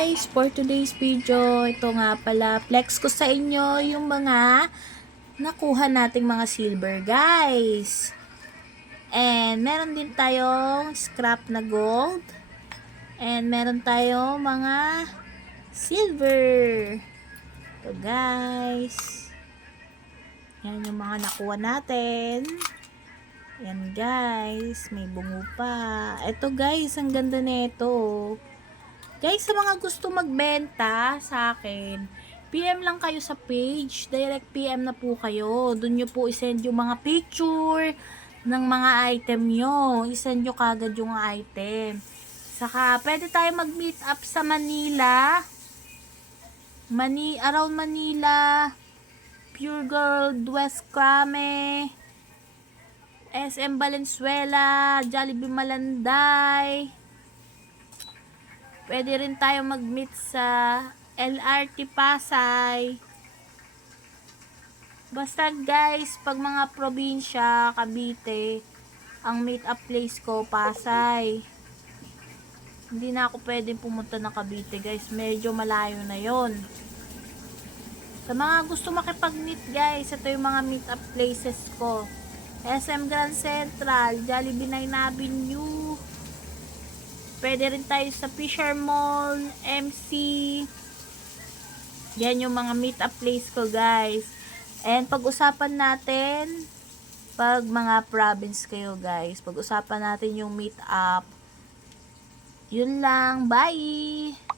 guys! For today's video, ito nga pala, flex ko sa inyo yung mga nakuha nating mga silver guys. And meron din tayong scrap na gold. And meron tayong mga silver. Ito guys. Yan yung mga nakuha natin. Yan guys, may bungo pa. Ito guys, ang ganda nito. Guys, sa mga gusto magbenta sa akin, PM lang kayo sa page. Direct PM na po kayo. Doon nyo po isend yung mga picture ng mga item nyo. Isend nyo kagad yung item. Saka, pwede tayo mag-meet up sa Manila. Around Manila. Pure Gold, West Crame. SM Valenzuela. Jollibee Malanday. Pwede rin tayo mag-meet sa LRT Pasay. Basta guys, pag mga probinsya, Cavite, ang meet up place ko, Pasay. Hindi na ako pwedeng pumunta ng Cavite guys. Medyo malayo na yon. Sa mga gusto makipag-meet guys, ito yung mga meet up places ko. SM Grand Central, Jollibee 9 Avenue. Pwede rin tayo sa Fisher Mall, MC. Yan yung mga meet up place ko guys. And pag-usapan natin, pag mga province kayo guys, pag-usapan natin yung meet up. Yun lang, bye!